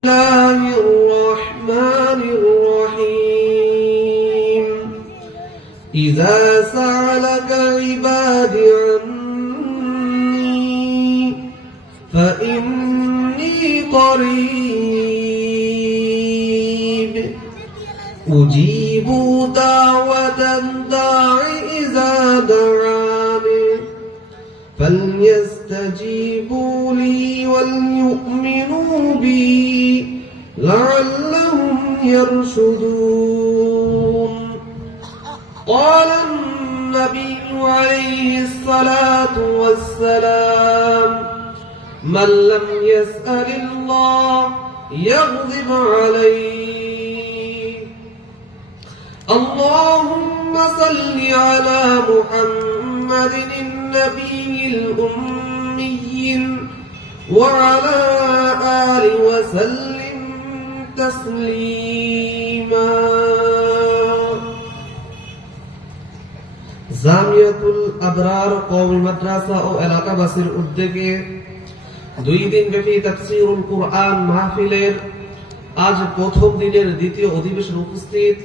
الله الرحمن الرحيم إذا سألك عبادي عني فإني قريب أجيب دعوة لعلهم يرشدون قال النبي عليه الصلاة والسلام من لم يسأل الله يغضب عليه اللهم صل على محمد النبي الأمي وعلى آل وسلم تسليما জামিয়াতুল আবরার কওমি মাদ্রাসা ও এলাকাবাসীর উদ্যোগে দুই দিন ব্যাপী তাফসীরুল কুরআন মাহফিলের আজ প্রথম দিনের দ্বিতীয় অধিবেশন উপস্থিত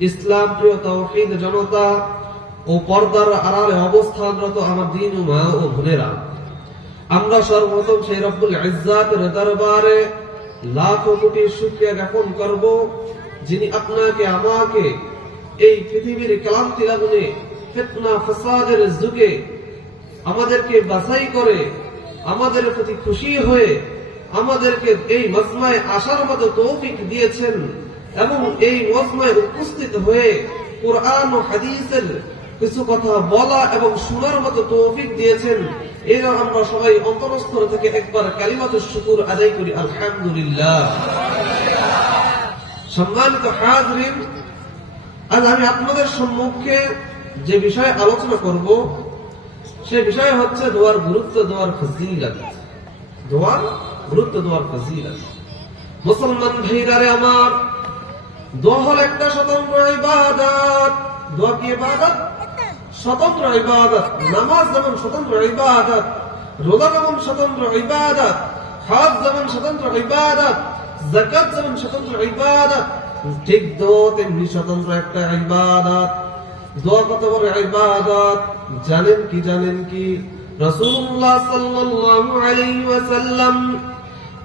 ইসলাম প্রিয় তাওহীদ জনতা ও পর্দার আড়ালে অবস্থানরত আমার দিন ও মা ও বোনেরা আমরা সর্বপ্রথম সেই রব্বুল ইজ্জাতের দরবারে লাখো কোটি শুকরিয়া জ্ঞাপন করব যিনি আপনাকে, আমাকে এই পৃথিবীর ক্লান্তি লাগুনে, ফিতনা, ফাসাদের যুগে আমাদেরকে বাছাই করে, আমাদের প্রতি খুশি হয়ে আমাদেরকে এই মজমায় আসার মতো তৌফিক দিয়েছেন এবং এই মজমায় উপস্থিত হয়ে কোরআন ও হাদিসের কিছু কথা বলা এবং শোনার মতো তৌফিক দিয়েছেন। এরা আমরা সবাই অন্তরস্থল থেকে একবার কালিমাত শুকুর আদায় করি। আলহামদুলিল্লাহ। সম্মানিত হাজরিন, আজ আমি আপনাদের সম্মুখে যে বিষয়ে আলোচনা করব, সে বিষয় হচ্ছে দোয়ার গুরুত্ব দোয়ার ফজিলত। দোয়ার গুরুত্ব দোয়ার ফজিলত। মুসলমান ভাইরারে আমার, দোয়া হল একটা স্বতন্ত্র ইবাদত। দোয়া কি ইবাদত? স্বতন্ত্র ইবাদত। নামাজ যেমন স্বতন্ত্র ইবাদত, রোজা যেমন স্বতন্ত্র ইবাদত, হজ যেমন স্বতন্ত্র ইবাদত জাকাত যেমন স্বতন্ত্র ইবাদত, ঠিক দোয়া তেমনি স্বতন্ত্র একটা ইবাদত। দোয়া কত বড় ইবাদত? জানেন কি জানেন কি? রাসূলুল্লাহ সাল্লাল্লাহু আলাইহি ওয়াসাল্লাম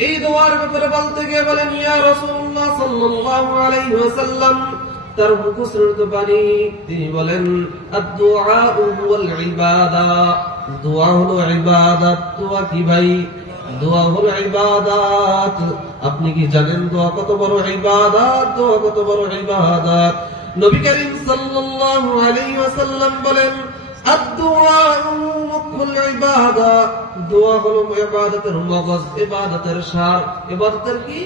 এই দোয়ার ব্যাপারে বলতে গিয়ে বলেন, ইয়া রাসূলুল্লাহ সাল্লাল্লাহু আলাইহি ওয়াসাল্লাম তার তিনি বলেন দোয়া হলো দোয়া কি ভাই? দোয়া হলো আপনি কি জানেন দোয়া কত বড় ইবাদত? দোয়া কত বড় ইবাদত? নবী করিম সাল্লাল্লাহু আলাইহি ওয়াসাল্লাম বলেন মগজ সার। কি?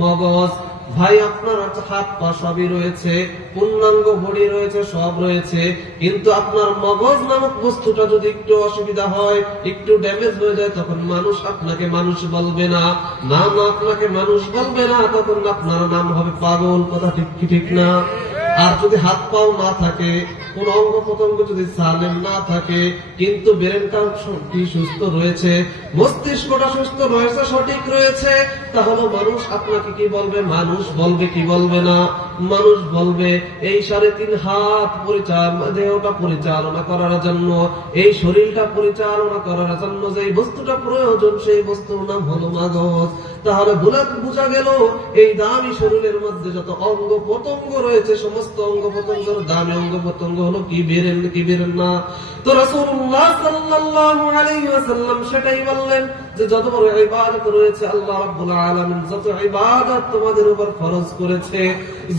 মগজ। ভাই, আপনার হাত পা সবই রয়েছে, পূর্ণাঙ্গ ভরি রয়েছে, সব রয়েছে, কিন্তু আপনার মগজ নামক বস্তুটা যদি একটু অসুবিধা হয়, একটু ড্যামেজ হয়ে যায়, তখন মানুষ আপনাকে মানুষ বলবে না। নাম আপনাকে মানুষ বলবে না, তখন আপনার নাম হবে পাগল। কথা ঠিক ঠিক না? আর যদি হাত পাও না থাকে, কোন অঙ্গ প্রত্যঙ্গ যদি সালেম না থাকে, কিন্তু ব্রেনটা কি সুস্থ রয়েছে, মস্তিষ্কটা সুস্থ রয়েছে, সঠিক রয়েছে, তাহলে মানুষ আপনাকে কি বলবে? মানুষ বলবে কি বলবে না? মানুষ বলবে, এই সাড়ে তিন হাত পরিচালনা, দেহটা পরিচালনা করার জন্য, এই শরীরটা পরিচালনা করার জন্য যে বস্তুটা প্রয়োজন, সেই বস্তুর নাম হলো মাগজ তাহলে বুলাত বোঝা গেল, এই দামি শরীরের মধ্যে যত অঙ্গ প্রত্যঙ্গ রয়েছে, সমস্ত অঙ্গ প্রত্যঙ্গের দামি অঙ্গ প্রত্যঙ্গ হলো কি বেরেন কি বেরেন না। তো রাসূলুল্লাহ সাল্লাল্লাহু আলাইহি সেটাই বললেন যে, যত বড় ইবাদত রয়েছে, আল্লাহ রাব্বুল আলামিন যত ইবাদত তোমাদের উপর ফরজ করেছে,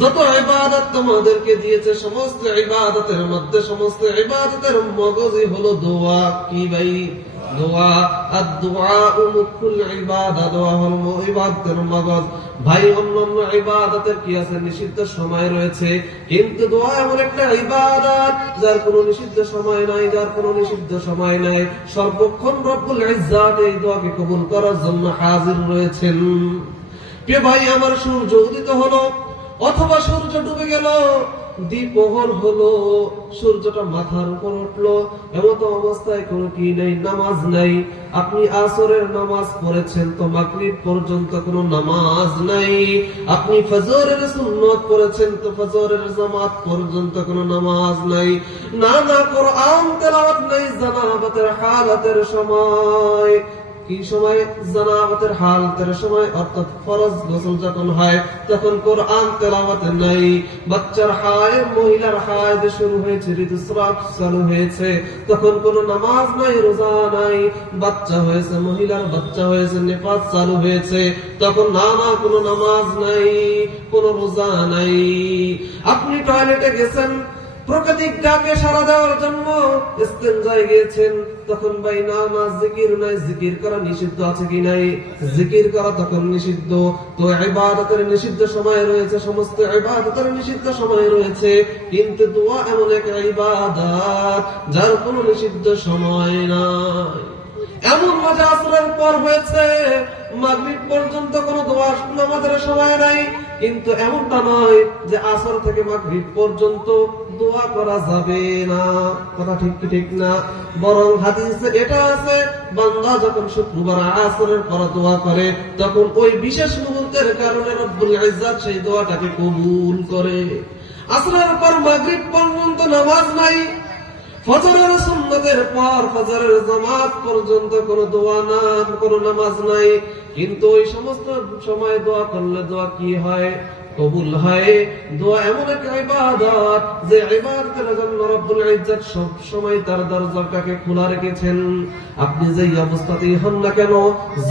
যত ইবাদত তোমাদেরকে দিয়েছে, সমস্ত ইবাদতের মধ্যে, সমস্ত ইবাদতের মগজই হলো দোয়া। কি ভাই? দোয়া কি যার কোনো নিষিদ্ধ সময় নাই সর্বক্ষণ রব্বুল এই দোয়াকে কবুল করার জন্য হাজির রয়েছেন। প্রিয় ভাই, আমার সূর্য উদিত হলো, অথবা সূর্য ডুবে গেল দ্বিপ্রহর হলো, সূর্যটা মাথার উপর উঠল, এমত অবস্থায় কোনো কি নেই, নামাজ নাই। আপনি আসরের নামাজ পড়েছেন তো মাগরিব পর্যন্ত কোনো নামাজ নাই। আপনি ফজরের সুন্নত পড়েছেন তো ফজরের জামাত পর্যন্ত কোনো নামাজ নাই। না না, কোরআন তেলাওয়াত নাই জানাবাতের হালাতের সময়। কি সময় জানাবাতের হালতের সময় অর্থাৎ ফরজ গোসল যখন হয়, তখন কোরআন তেলাওয়াত নাই। বাচ্চার হায়, মহিলার হায় যে শুরু হয়েছে, ঋতুস্রাব চালু হয়েছে, তখন কোনো নামাজ নাই, রোজা নাই। বাচ্চা হয়েছে, মহিলার বাচ্চা হয়েছে নেপাজ চালু হয়েছে, তখন না না, কোনো নামাজ নাই, কোনো রোজা নাই। আপনি টয়লেটে গেছেন প্রকৃতিক ডাকে সারা দেওয়ার জন্য ইস্তেঞ্জায় গিয়েছেন। তখন ভাই, না না, জিকির নাই, জিকির করা নিষিদ্ধ আছে কি নাই? জিকির করা তখন নিষিদ্ধ। তো ইবাদতের নিষিদ্ধ সময় রয়েছে, সমস্ত ইবাদতের নিষিদ্ধ সময় রয়েছে। কিন্তু দোয়া এমন এক ইবাদত, যার কোনো নিষিদ্ধ সময় নাই। এমন মজা আসরের পর হয়েছে, মাগরিব পর্যন্ত কোনো দোয়া নামাজের সময় নাই। কিন্তু এমনটা নয় যে আসর থেকে মাগরিব পর্যন্ত দোয়া করা যাবে না। কথা ঠিক ঠিক না? বরং হাদিসে এটা আছে, বান্দা যখন শুক্রবার আসরের পর দোয়া করে, তখন ওই বিশেষ মুহূর্তের কারণে রব্বুল ইজ্জাত সেই দোয়াটাকে কবুল করে। আসরের পর মাগরিব পর্যন্ত নামাজ নাই ফজরের সুন্নতের পর ফজরের জামাত পর্যন্ত কোনো দোয়া না, কোনো নামাজ নাই। কিন্তু ওই সমস্ত সময় দোয়া করলে দোয়া কি হয়? কবুল হয়। দোয়া এমন এক ইবাদত যে ইবাদতের জন্য রব্বুল ইজ্জত সব সময় তার দরজাটাকে খোলা রেখেছেন। আপনি যেই অবস্থাতেই হন না কেন,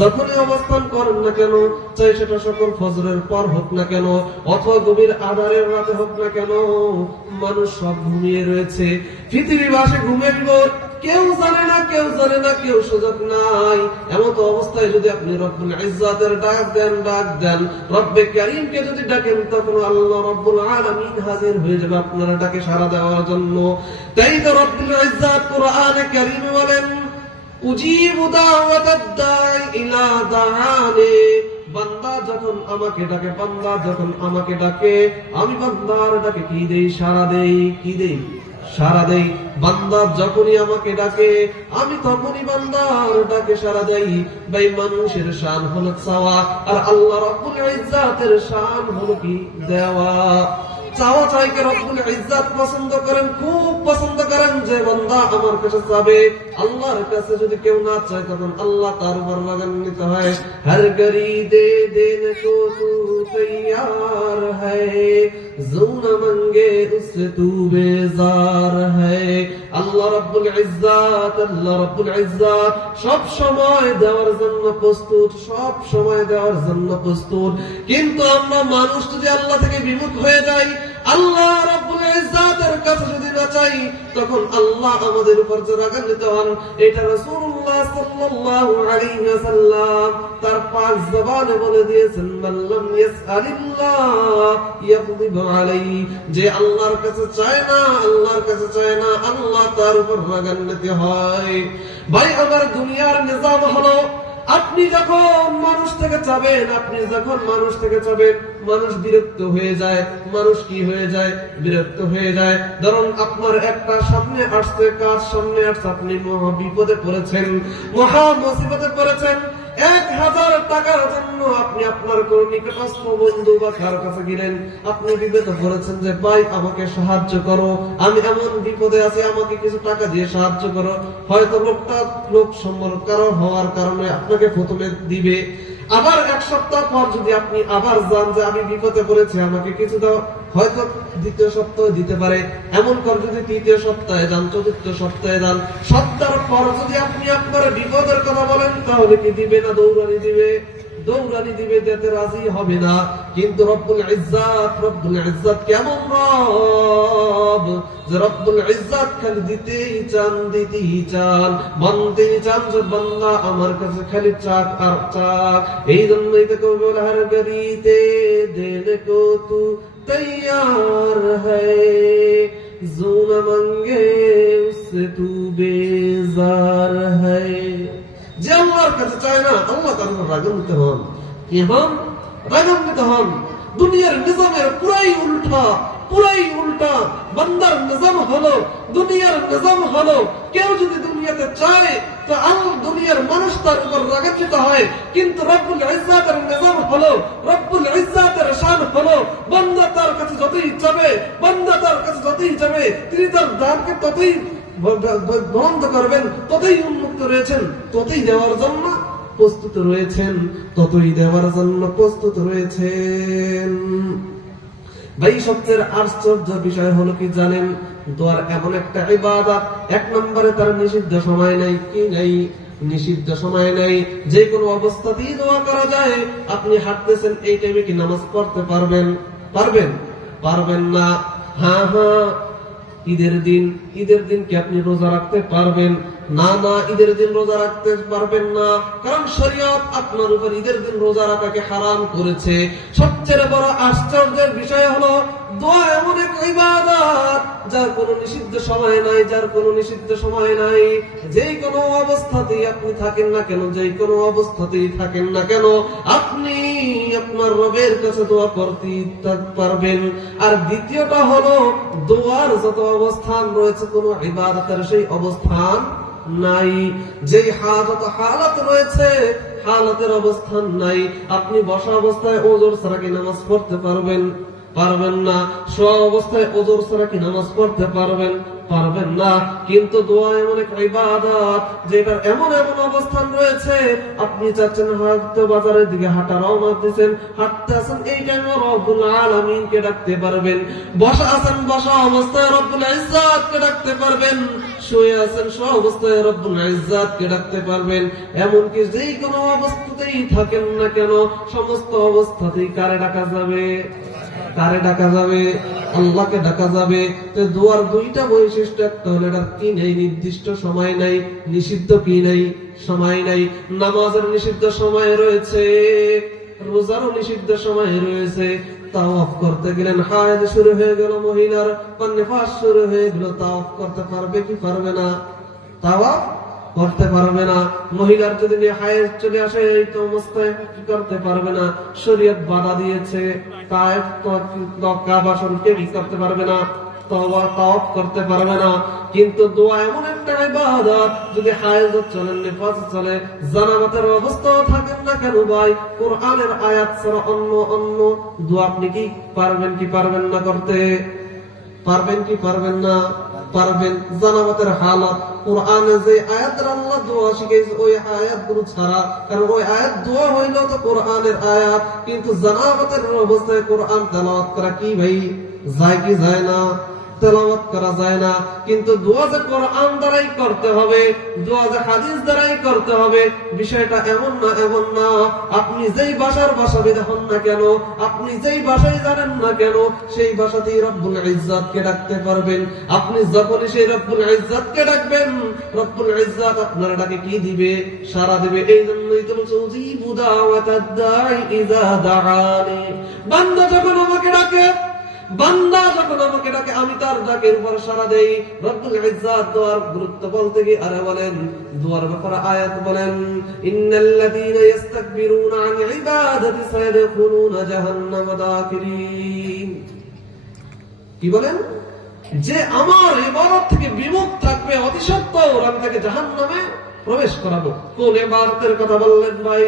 যখনই অবস্থান করেন না কেন, চাই সেটা সকল ফজরের পর হোক না কেন, অথবা গভীর আধারের রাতে হোক না কেন, মানুষ সব ঘুমিয়ে রয়েছে। পৃথিবীবাসী ঘুমের কেউ জানে না, কেউ জানে না, কেউ সুযোগ নাই। এমন তো অবস্থায় যদি আপনি রব্বুল ইজ্জাতের ডাক দেন ডাক দেন, রব্বে কারীমকে যদি ডাকেন, তখন আল্লাহ রব্বুল আলামিন হাজির হয়ে যাবে আপনার ডাকে সাড়া দেওয়ার জন্য। তাই তো রব্বুল ইজ্জাত কোরআনে কারীমে বলেন, উজিবু দাওয়াতাদ দাই ইলা দাআনি বান্দা যখন আমাকে ডাকে, বান্দা যখন আমাকে ডাকে, আমি বান্দার ডাকে কি দেই সারা দেই, কি দেই? সারা দেই বান্দা যখনই আমাকে ডাকে, আমি তখনই বান্দার ডাকে সারা দেই ভাই, মানুষের শান হলো চাওয়া, আর আল্লাহ রাব্বুল ইজ্জাতের শান হলো কি? দেওয়া। চাওয়া রব্বুল ইজ্জাত পছন্দ করেন, খুব পছন্দ করেন যে বান্দা আমার কাছে আল্লাহর কাছে যদি কেউ না চায়, তখন আল্লাহ তার উপর লাগান্বিত হয়। হর গরি দে দেন কো তু তৈয়ার হ্যায় জুনা তু বেজার আল্লাহ ইজ্জাত আল্লাহ ইজ্জাত। সব সময় দেওয়ার জন্য প্রস্তুত, সব সময় দেওয়ার জন্য প্রস্তুত। কিন্তু আমরা মানুষ যদি আল্লাহ থেকে বিমুখ হয়ে যাই, আল্লাহ রাব্বুল ইজ্জাত ইজ্জাতের কাছে যদি না চাই, তখন আল্লাহ আমাদের উপর যে রাগান্বিত হন, এটা রাসূলুল্লাহ সাল্লাল্লাহু আলাইহি ওয়াসাল্লাম তার পাক জবানে বলে দিয়েছেন মাল্লাম ইয়াসআলিল্লাহ ইয়াগদিব আলাইহি যে আল্লাহর কাছে চায় না, আল্লাহর কাছে চায় না, আল্লাহ তার উপর রাগান্বিত হয়। ভাই, আমার দুনিয়ার নিজাম হলো আপনি যখন মানুষ থেকে চাবেন, আপনি যখন মানুষ থেকে চাবেন, মানুষ বিরক্ত হয়ে যায়। মানুষ কি হয়ে যায়? বিরক্ত হয়ে যায়। ধরুন আপনার একটা সামনে আসছে কাজ সামনে আসছে? আপনি মহা বিপদে পড়েছেন, মহা মুসিবতে পড়েছেন। এক হাজার টাকার জন্য আপনি আপনার কোন নিকটস্থ বন্ধু বা কারও কাছে গেলেন। আপনি যে, ভাই, আমাকে সাহায্য করো। আমি এমন বিপদে আছি, আমাকে কিছু টাকা দিয়ে সাহায্য করো। হয়তো লোকটা, লোক সম্বল কারও হওয়ার কারণে আপনাকে প্রথমে দিবে। আবার এক সপ্তাহ পর যদি আপনি আবার যান যে আমি বিপদে পড়েছি, আমাকে কিছু দাও, হয়তো দ্বিতীয় সপ্তাহে দিতে পারে। এমন কর যদি তৃতীয় সপ্তাহে যান, চতুর্থ সপ্তাহে যান সপ্তাহের পর যদি আপনি আপনার বিপদের কথা বলেন, তাহলে কি দিবে না দৌড়ানি দিবে? দৌড়ানি দিবে দিতে রাজি হবে না। কিন্তু রব্বুল ইজ্জাত রব্বুল ইজ্জাত কেমন রব? রব যে রব্বুল ইজ্জাত খালি দিতেই চান দিতেই চান। মানতেই চান যে বান্দা আমার কাছে খালি চাক আর চাক। এই জন্যই তো কবুল হার গরিতে দেনে কো তু তৈয়ার হ্যায়। জুন মঙ্গে উসে তু বেজার হ্যায়। যে আল্লাহর কাছে চায় না, আল্লাহ তার রাগান্বিত হন। কি হন? রাগান্বিত হন। দুনিয়ার নিজামের পুরাই উল্টা পুরাই উল্টা। বান্দার নিজাম হলো, দুনিয়ার নিজাম হলো। কেউ যদি দুনিয়াতে চায়, তো আল দুনিয়ার মানুষ তার উপর রাগান্বিত হয়। কিন্তু রব্বুল ইজ্জাতের নিজাম হলো, রব্বুল ইজ্জাতের শান হলো, বান্দা তার কাছে যতই যাবে বান্দা তার কাছে যতই যাবে তিনি তার দানকে ততই বন্ধ করবেন, ততই উন্মুক্ত রয়েছেন, ততই দেওয়ার জন্য প্রস্তুত রয়েছেন, ততই দেওয়ার জন্য প্রস্তুত রয়েছেন। ভাই, সবচেয়ে আশ্চর্য বিষয় হলো কি জানেন? দোয়ার এমন একটা ইবাদত, এক নম্বরে তার নিষিদ্ধ সময় নাই, কি নাই? নিষিদ্ধ সময় নাই। যে কোনো অবস্থাতেই দোয়া করা যায়। আপনি হাঁটতেছেন এই টাইমে কি নামাজ পড়তে পারবেন? পারবেন? পারবেন না। হ্যাঁ হ্যাঁ। ঈদের দিন ঈদের দিন কি আপনি রোজা রাখতে পারবেন? না না, ঈদের দিন রোজা রাখতে পারবেন না। কারণ শরীয়ত আপনার উপর ঈদের দিন রোজা রাখাকে হারাম করেছে। সবচেয়ে বড় আশ্চর্যের বিষয় হলো, দোয়া এমন এক ইবাদত, যার কোনো নিষিদ্ধ সময় নাই, যার কোনো নিষিদ্ধ সময় নাই। যে কোনো অবস্থাতেই আপনি থাকেন না কেন যে কোনো অবস্থাতেই থাকেন না কেন, আপনি আপনার রবের কাছে দোয়া করতে পারবেন। আর দ্বিতীয়টা হলো, দোয়ার যত অবস্থান রয়েছে, কোনো ইবাদতের সেই অবস্থান নাই। যে হালত হালত রয়েছে, হালতের অবস্থান নাই। আপনি বসা অবস্থায় ওজোর ছাড়া কি নামাজ পড়তে পারবেন? পারবেন না। শোয়া অবস্থায় ওজোর ছাড়া কি নামাজ পড়তে পারবেন? পারবেন না। কিন্তু দোয়া এমন এক ইবাদত, যেটার এমন এমন অবস্থান রয়েছে। আপনি চাচ্ছেন হয়তো বাজারের দিকে হাঁটা রওনা দিচ্ছেন হাঁটতে আছেন এই টাইমে রব্বুল আলামিনকে ডাকতে পারবেন। বসা আছেন, বসা অবস্থায় রব্বুল ইজ্জাতকে ডাকতে পারবেন। শুয়ে আছেন, শোয়া অবস্থায় রব্বুল ইজ্জাতকে ডাকতে পারবেন। এমনকি যেই কোনো অবস্থাতেই থাকেন না কেন, সমস্ত অবস্থাতেই কারে ডাকা যাবে? কারে ডাকা যাবে? আল্লাহকে ডাকা যাবে? তো দোয়ার দুইটা বৈশিষ্ট্য একটা হলো এটার কি নেই, নির্দিষ্ট সময় নাই, নিষিদ্ধ কি নাই, সময় নাই। নামাজের নিষিদ্ধ সময় রয়েছে, রোজারও নিষিদ্ধ সময় রয়েছে। তাওয়াফ করতে গেলেন হায়াত শুরু হয়ে গেল মহিলার, বা নেফাস শুরু হয়ে গেল তাওয়াফ করতে পারবে কি পারবে না? তাওয়াফ করতে পারবে না। মহিলার যদি হায়ের চলে আসে, এই তো অবস্থায় কি করতে পারবে না? শরীয়ত বাধা দিয়েছে। তায়েফ কাবা করতে পারবে না করতে পারবে না। কিন্তু যদি আপনি কি পারবেন কি পারবেন না করতে? পারবেন কি পারবেন না? পারবেন। জানাবাতের হালত, কোরআনে যে আয়াতের আল্লাহ দোয়া শিখেছে ওই আয়াতগুলো ছাড়া। কারণ ওই আয়াত দোয়া হইল তো কোরআনের আয়াত, কিন্তু জানাবাতের অবস্থায় কোরআন তেলাওয়াত করা কি ভাই? যায় কি যায় না? তেলাওয়াত করা যায় না। কিন্তু দোয়া যে কোরআন দ্বারাই করতে হবে, দোয়া যে হাদিস দ্বারাই করতে হবে, বিষয়টা এমন না এমন না। আপনি যেই ভাষার ভাষাবিদ হন না কেন, আপনি যেই জানেন না কেন, সেই ভাষাতেই রব্বুল ইজ্জাতকে ডাকতে পারবেন। আপনি যখনই সেই রব্বুল ডাকবেন, রব্বুল ইজ্জাত আপনার ডাকে কি দিবে? সারা দিবে। এই জন্যই তো বলছে, উজিবু দাওয়াতাদ দাআনি। বান্দা যখন আমাকে ডাকে বান্দা যখন আমাকে ডাকে, আমি তার ডাকের উপর সারা দেই। রব্বুল ইজ্জাত দোয়ার গুরুত্ব বলতে গিয়ে আরে বলেন, দোয়ার ব্যাপারে আয়াত বলেন, ইন্নাল্লাযীনা ইস্তাকবিরুনা আন ইবাদাতি সায়াদখুলুনা জাহান্নামা দাখিরিন। কি বলেন? যে আমার ইবাদত থেকে বিমুখ থাকবে অতি সত্ত্বর আমি তাকে জাহান্নামে প্রবেশ করাবো। কোন ইবাদতের কথা বললেন ভাই?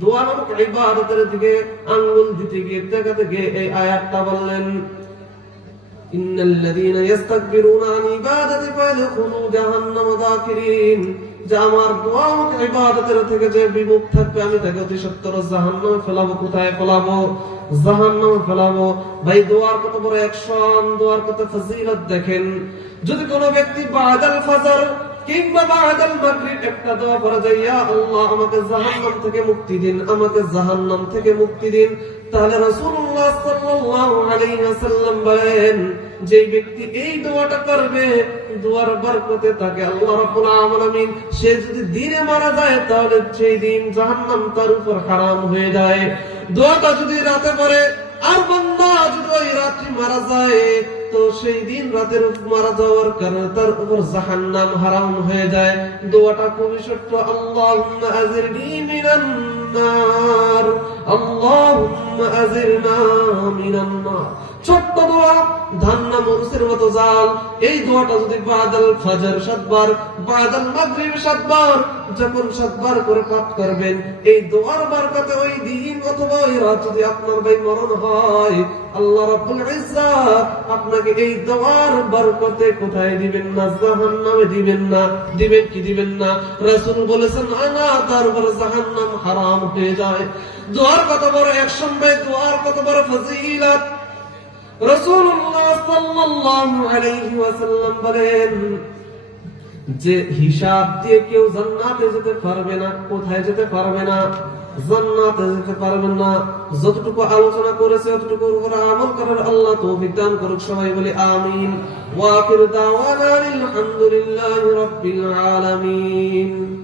দোয়া নামক ইবাদতের দিকে আঙ্গুল দিতে গিয়ে দেখাতে গিয়ে এই আয়াতটা বললেন إن الذين يستكبرون عن عبادتي فيدخلوا جهنم داخرين যে আমার দোয়া আমাকে ইবাদতের থেকে যে বিমুখ থাকবে আমি তাকে অতি সত্তর জাহান্নামে ফেলাবো কোথায় ফেলাবো জাহান্নামে ফেলাবো ভাই দোয়ার কত বড় অ্যাকশন দোয়ার কত ফজিলত দেখেন যদি কোনো ব্যক্তি বাদাল ফাজর যে ব্যক্তি এই দোয়াটা করবে, দোয়ার বরকতে তাকে আল্লাহ রাব্বুল সে যদি দিনে মারা যায়, তাহলে সেই দিন জাহান্নাম তার উপর হারাম হয়ে যায়। দোয়াটা যদি রাতে পড়ে, আর বান্দা যদি ওই রাত্রি মারা যায় তো সেই দিন রাতের মারা যাওয়ার কারণে তার উপর জাহান্নাম হারাম হয়ে যায়। দোয়াটা খুবই ছোট্ট আল্লাহুম্মা আজিরনি মিনান নার, আল্লাহুম্মা আজিরনা ছোট্ট দোয়া, ধান্না মরুসের মতো জাল। এই দোয়াটা যদি বাদাল ফাজার সাতবার, বাদাল মাগরিব সাতবার, যখন সাতবার করে পাঠ করবেন, এই দোয়ার বারকাতে ওই দিন অথবা ওই রাত যদি আপনার ভাই মরণ হয়, আল্লাহ রাব্বুল ইজ্জাত আপনাকে এই দোয়ার কোথায় দিবেন না? জাহান্নামে দিবেন না। দিবেন কি দিবেন না? রাসূল বলেছেন, আনা তার উপর জাহান্নাম হারাম হয়ে যায়। দোয়ার কত বড় অ্যাকশন ভাই দোয়ার কত বড় ফজিলত রাসূলুল্লাহ সাল্লাল্লাহু আলাইহি ওয়াসাল্লাম যে হিসাব দিয়ে কেউ জান্নাতে যেতে পারবে না, কোথায় যেতে পারবে না, জান্নাতে যেতে পারবেন না, যতটুকু আলোচনা করেছে ততটুকু উপরে আমল করার আল্লাহ তৌফিক দান করুক সবাই বলি আমিন। ওয়া দাওয়ানা আলহামদুলিল্লাহি রাব্বিল আলামিন।